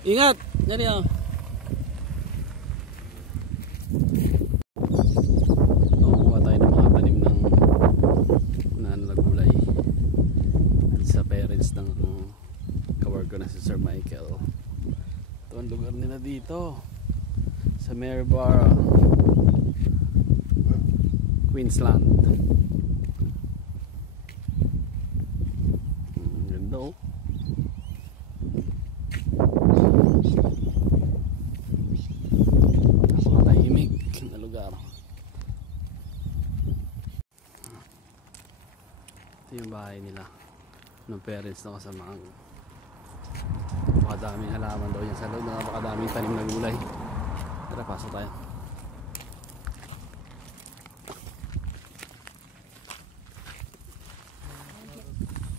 Ingat! Dali ah. Kukuha tayo ng mga tanim ng gulay sa parents ng kawork ko na si Sir Michael. Ito ang lugar nila dito sa Maryborough, Queensland. Ganda oh. Napakatahimik na lugar. Ito yung bahay nila ng parents na kasamaang. Napakadaming halaman daw yan sa loob. Napakadaming tanim na gulay. Tara, pasok tayo.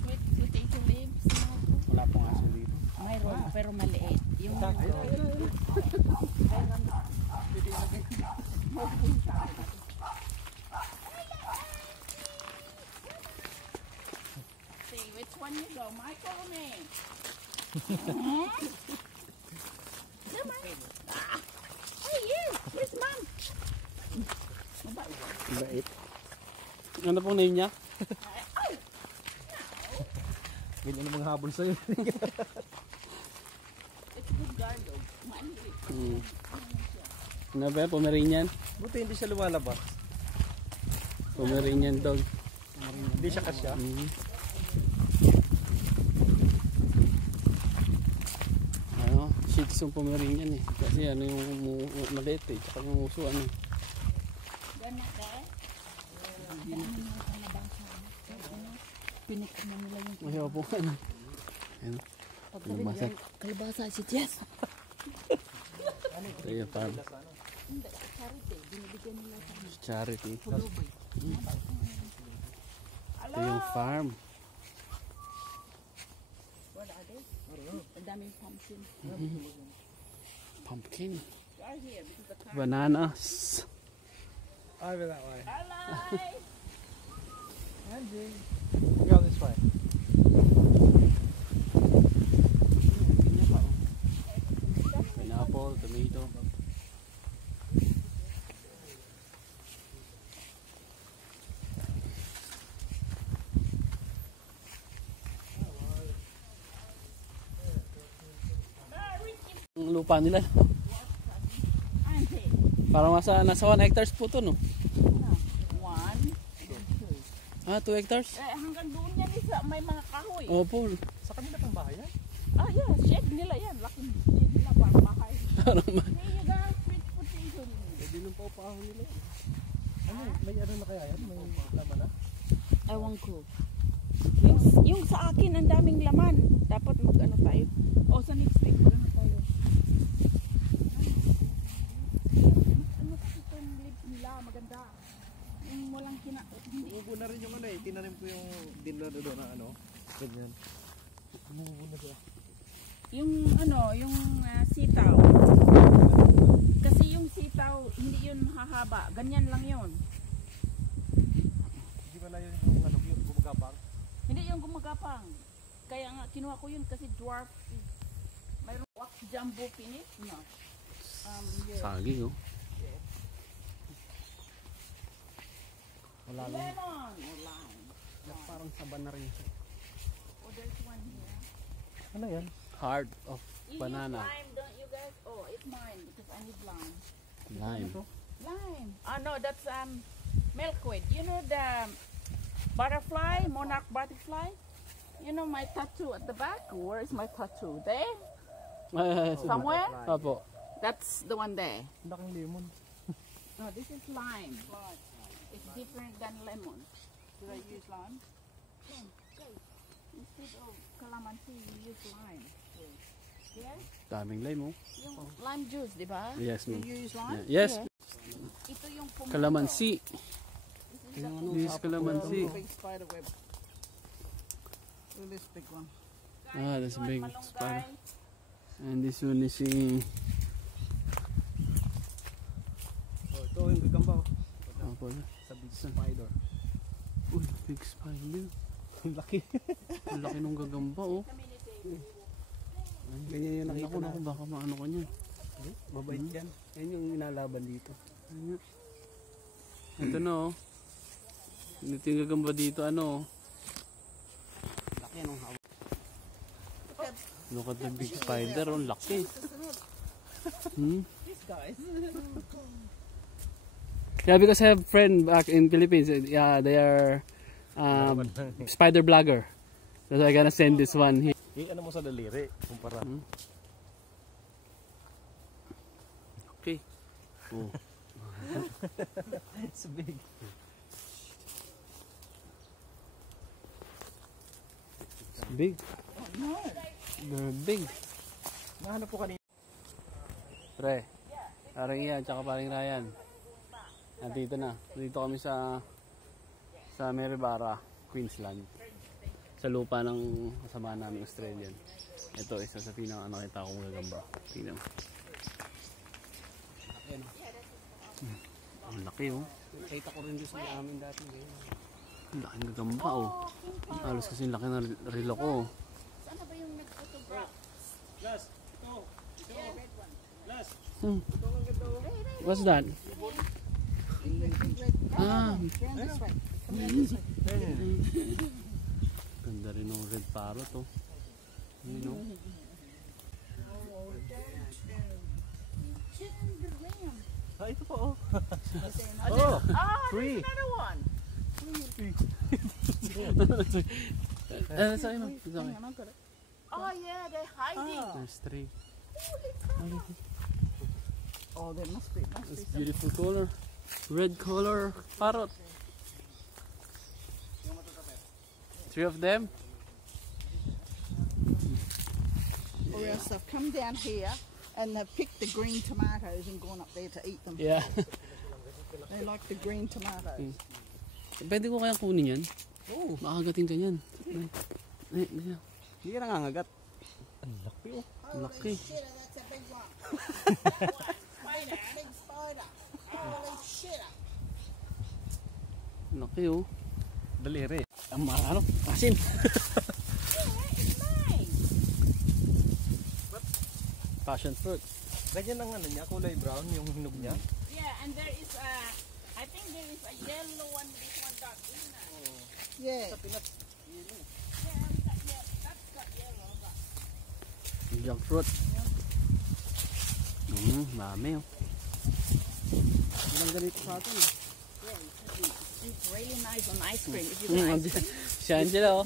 Sweet potato leaves. Wala pong aso dito. Mayroon, pero maliit. Yung see, which one you go, Michael or me? Hey, you! Where's Mom? Bait. Ano pong name niya? Ganyan ang mga habol sa'yo. It's good gardo. Mandi. Ano ba? Pomeranian? Buti hindi siya lumalabas. Pomeranian dog. Hindi siya kasya. Ano? Shih Tzu Pomeranian eh. Kasi ano yung maliit eh. Tsaka yung uso ano. Ganit eh. Pinik na nila yung Ayaw po ano. Ayan. Kalabasa. kalabasa si Jess. Kaya farm. Hindi, charity. Binibigyan nila sa Charity. puluboy. Ito yung farm. What are they? Ang daming pumpkin. Pumpkin. Right here because the car. Bananas. Over that way. Hello. Angie. Go this way. Pineapple, tomato. Ang lupa nila. Auntie. Parang nasa 1 hectares po to no? 1, 2. 2 hectares? Hanggang doon yan isa, may mga kahoy. Opo. Sa kanila pang bahay yan? Yeah, shed nila yan. Laking shed nila para bahay. Parang Hey, you guys, sweet potato. Pwede nung paupahan nila yan. Ano? May ano na kaya yan? May laman na? Ewan ko. Yung sa akin, ang daming laman. Dapat mag-ano tayo. Sa next week, ano tayo? Ano kasi itong leaves nila, maganda. Yung walang hindi. Umubo na rin yung ano eh. Tinanim ko yung dinlado doon na ano. Ganyan. Umubo na siya. Yung yung sitaw. Kasi yung sitaw, hindi yun mahahaba. Ganyan lang yun. Hindi ba na yun yung ano, yung gumagapang? Hindi yung gumagapang. Kaya nga, kinuha ko yun kasi dwarf. Mayroon wax jumbo finish. No. Yeah. saging oh. Wala lang. Lemon or lime. Parang saban na rin siya. There's one here. Ano yan? Heart of You banana. use lime, don't you guys? It's mine because I need lime. Lime. Lime. No, that's milkweed. You know the butterfly, monarch butterfly? You know my tattoo at the back? Where is my tattoo? There? Somewhere? Opo. That's the one there. Laking lemon. No, this is lime. It's different than lemon. Should I use lime? Instead of calamansi, you use lime. Yes? Daming lime oh. Yung lime juice, di ba? Yes, ma'am. You use lime? Yes. Ito yung pumito. Calamansi. This is This is calamansi. big spider web. This big one. That's a big Malunggay. spider. And this one is the Ito yung gagamba. Sa big spider. Uy, big spider. Ang laki. Ang laki nung gagamba oh. Ganyan yung nakita Naku, baka maano ka niyan. Mabait yan. Yan yung inalaban dito. Ito na oh. Dito yung gagamba dito ano oh. Laki nung hawak. Look at the big spider oh. Laki. Hmm? These guys. Yeah, because I have a friend back in Philippines. Yeah, they are spider blogger. So I gonna send this one here. Ano mo sa daliri? Kumpara. Okay. Oh. It's big. It's big. No. They're big. Nahanap po kanina. Pre, parang Ian, tsaka parang Ryan. Nandito na. Dito kami sa Maryborough, Queensland. Sa lupa ng kasama namin Australian. Ito, isa sa nakita kong gagamba. Tingnan mo. Ang laki oh. Nakita ko rin doon sa amin dati. Ang laking gagamba oh. Halos kasi laki na relo ko. Sana ba yung nag-photograph? Last, ito. Red one. Last. What's that? Ah, ganda rin ng red parrot oh. You know? Ito po oh. Oh, free. there's another one. Sorry no. Sorry. Oh yeah, they're hiding. There's three. Holy crap. Oh, there must be It's some. beautiful color. Red color parrot. Three of them? Or else they've come down here and they've picked the green tomatoes and gone up there to eat them. Yeah. They like the green tomatoes. Pwede ko kaya kunin yan? Oo. Makagating ka yan. Hindi ka nangangagat. Ang laki oh. Laki. Shit, that's a big one. Big spider. Holy shit. Laki oh. Daliri. Ang asin. It's mine. Passion fruit. Ganyan ang ano niya, kulay brown yung hinog niya. Yeah, and there is a, I think there is a yellow one, this one got green. Yeah. Sa Pinas. That's got yellow. Jackfruit. Dami oh. Ang ganito sa atin eh. It's really nice on ice cream. If you like ice cream. Si Angela oh.